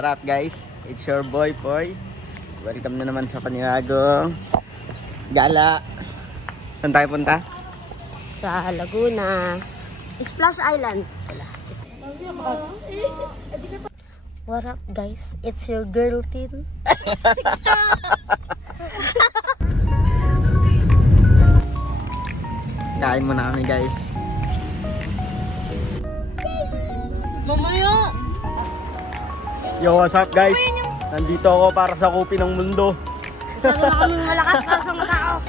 what up guys? It's your boy Poy. Welcome na naman sa panibagong gala. Saan tayo punta? Sa Laguna. Splash Island. What up guys? It's your girl Tin. Kain muna kami guys. Mamaya! Yo, what's up guys? Nandito ako para sa kopi ng mundo. Ito na kaming malakas para sa mga tao.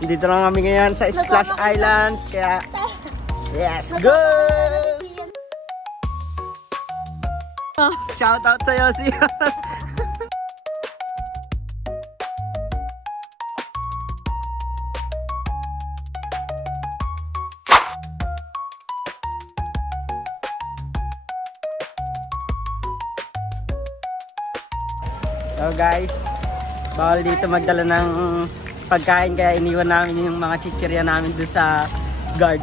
Nandito lang kami ngayon sa Splash Islands. Kaya, let's go! Shout out sa'yo siya. So guys, bawal dito magdala ng pagkain kaya iniwan namin yung mga chichirya namin doon sa guard.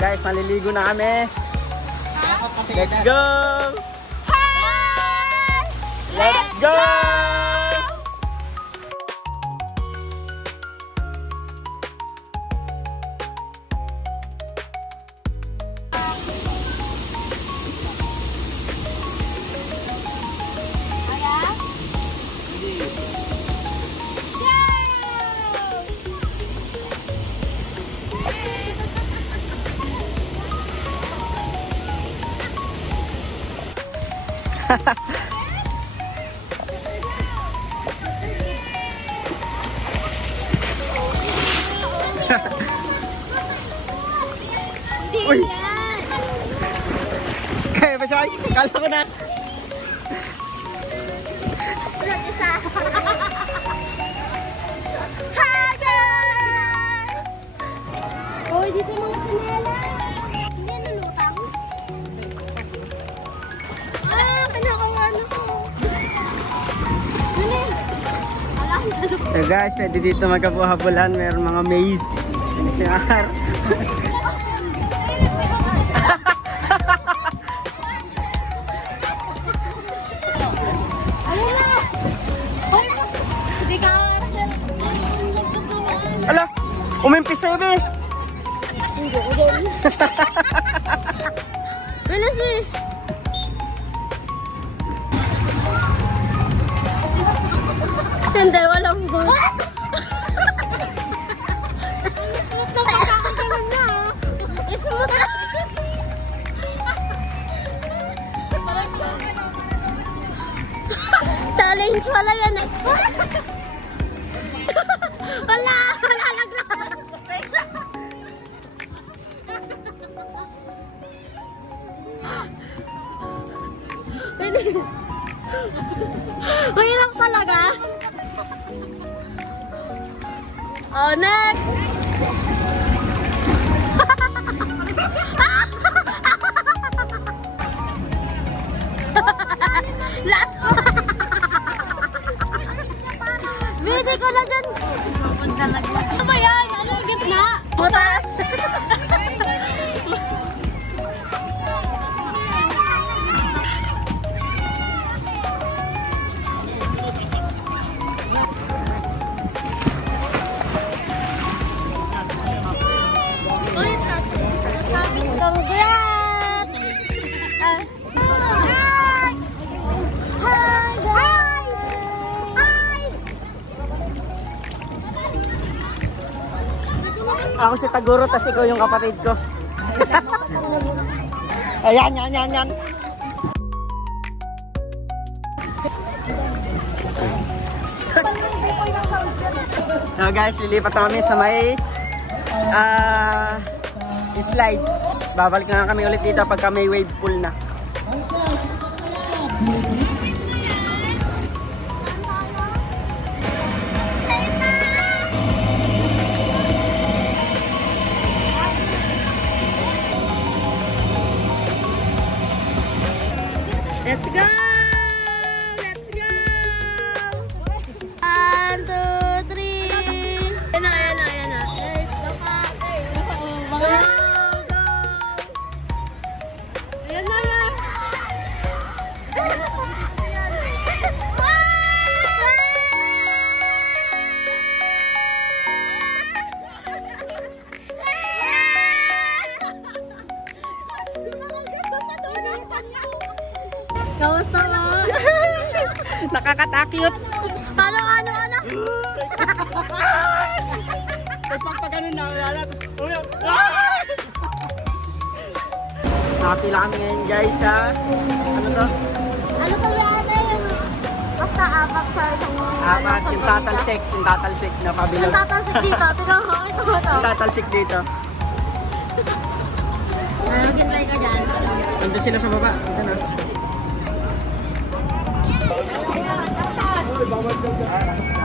Guys, maliligo na kami. Let's go! Let's go! Uy! Kaya ba siya? Kala ko na! Uy, dito yung mga kanela! Hindi nalutang? Kinakawan ako! Ano eh? Alam, nalutang! So guys, pwede dito magkabuhabulan. Meron mga maze. Sinakar. Ala! Umimpis sa'yo, be! Hindi ko din. Bilis, be! Hindi, walang bus. Smooth na. Challenge wala yan eh. Wala! Wala laglag! Mahirap talaga. Oh, next! Last one! Bidi ko na dyan! Ano ba yan? Ano yung gitna? Butas! Congrats! Ako si Taguro, tas ikaw yung kapatid ko. Ayan, yan. So guys, lilipat kami sa may slide. Babalik na kami ulit dito pagka may wave pool na. Cute. Ano? Tapos pag ganun na, wala. Happy lang kami ngayon guys ha. Ano to? Ano to ate? Basta apat sa isang... Apat, yung tatalsik na pabilog. Yung tatalsik dito. Tignan mo, ito. Yung tatalsik dito. Maghintay ka dyan. Nandun sila sa baba. Ito na.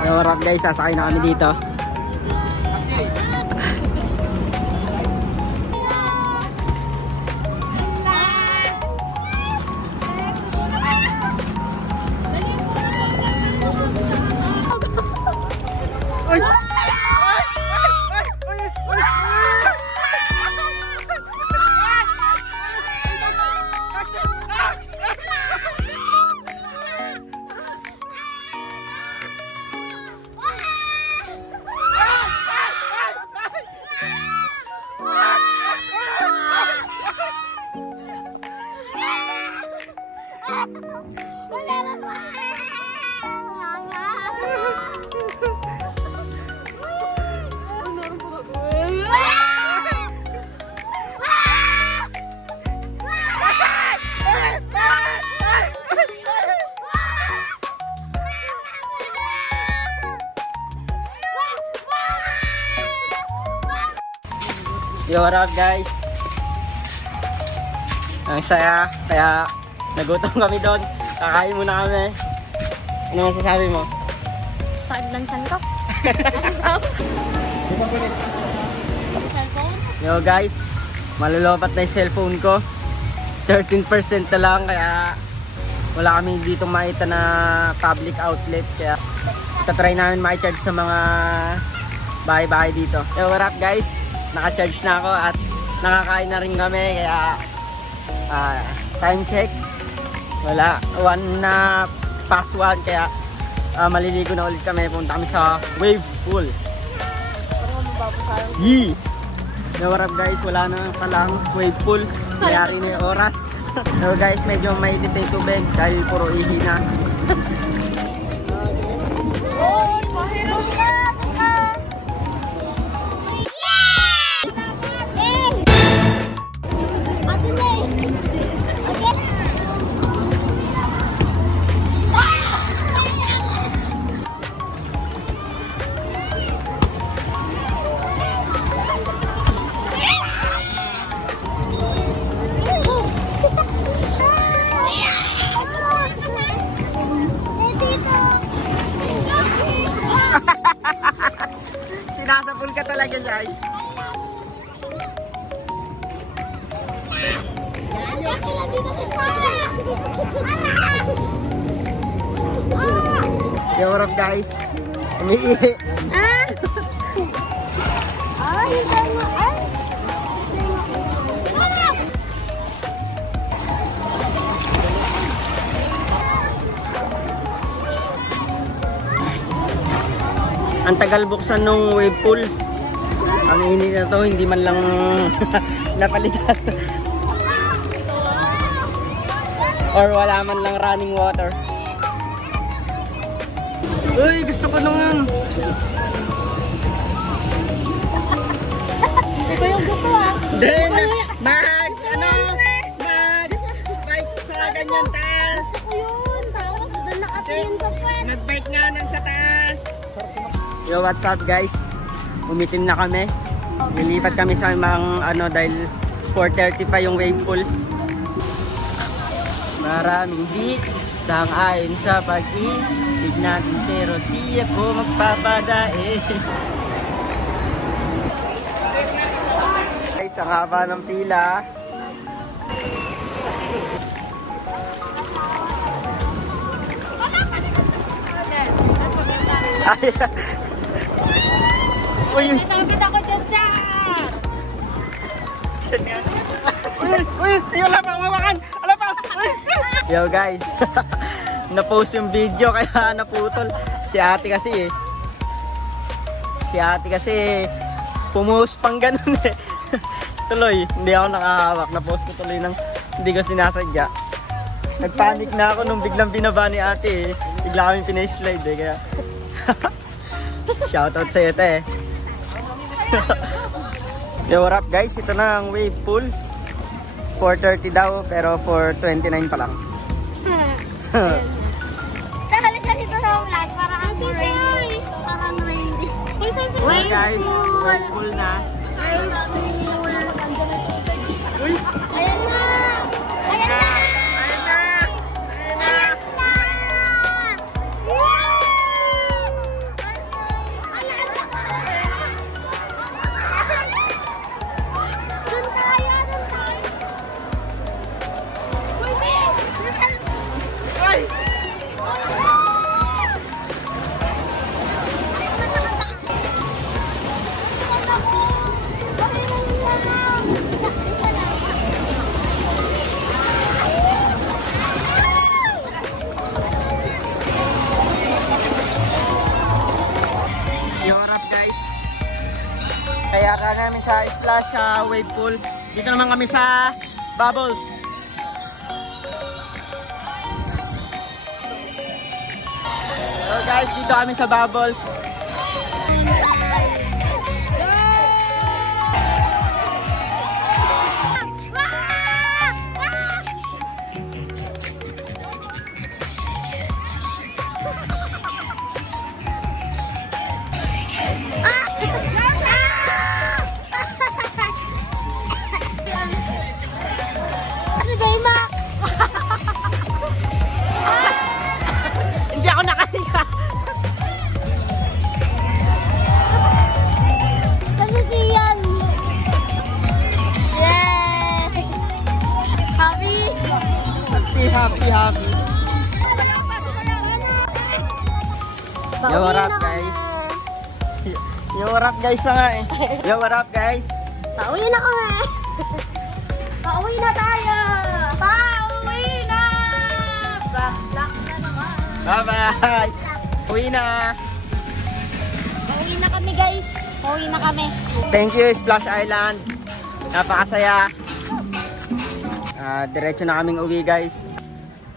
Yo, wrap guys, sasakay na kami dito. Yo, what up guys? Ang saya, kaya nagutom kami doon. Kakain muna kami. Ano masasabi mo? Sakit ng tiyan ko. Yo guys, malulopat na yung cellphone ko. 13% na lang, kaya wala kami dito makita na public outlet. Kaya itatry namin ma-charge sa mga bahay-bahay dito. Yo, what up guys? Naka-charge na ako at nakakain na rin kami. Kaya time check, wala, 1 na past 1. Kaya maliligo na ulit kami. Punta kami sa wave pool. Yee! Yo, what up guys? Wala na palang wave pool. Mayari na yung oras. So guys, medyo mainit na yung tubig dahil puro ihi na. Sinasapul ka talaga, Jai. Yo, what up guys? Umiihi. Ang tagal buksan nung wave pool. Ang init na to, hindi man lang napalitan. Or wala man lang running water. Uy, gusto ko nung Ito yung gusto ah. Then, mag-bike sa ganyan taas. Gusto ko yun. Tapos doon nakatingin sa pwet. Mag-bike nga nang sa taas. Yo, what's up guys? Umitim na kami. Nilipat kami sa mga dahil 4:30 pa yung wave pool. Maraming di sang-ayon sa pag-ibig natin, pero di ako magpapadae. Guys, ang haba ng pila. Ay, uy, Kita ko dyan, sir! uy, wala pa, mawakan! Wala pa! Yo guys, na-post yung video kaya naputol. Si ate kasi pumuhos pang ganun eh. Tuloy, hindi ako nakahawak. Na-post ko tuloy ng hindi ko sinasadya. Nagpanik na ako nung biglang binaba ni ate eh. Bigla kami pina-slide eh, kaya shoutout sa'yo te. Yo, what up guys, ito na ang wave pool. 4:30 daw, pero 4:29 pa lang. Dahil siya dito sa vlog, parang rainy. Parang rainy. Wave guys, wave pool na. Uy! Ayan na! Ayan na! Ayan na! Ayan na! Doon tayo! Doon tayo! Ay! Yo, what up guys? Kaya ka namin sa splash wave pool. Dito naman kami sa bubbles. So guys, dito kami sa bubbles. Hindi ako nakahiya. Kasi siyan. Yay! Happy? Happy. Yo, what up guys? Yo, what up guys na nga eh. Yo, what up guys? Pauwi na kami. Pauwi na tayo. Pauwi na. Black na naman. Bye-bye. Uwi na. Pauwi na kami guys. Pauwi na kami. Thank you Splash Island. Napakasaya. Diretso na kaming uwi guys.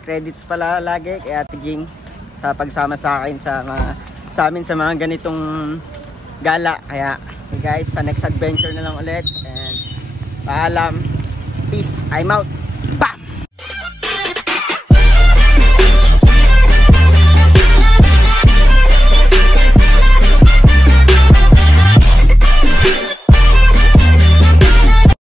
Credits pala lagi kay Ate Jing sa pagsama sa akin sa amin sa mga ganitong gala. Kaya guys, sa next adventure na lang ulit. And paalam. Peace. I'm out.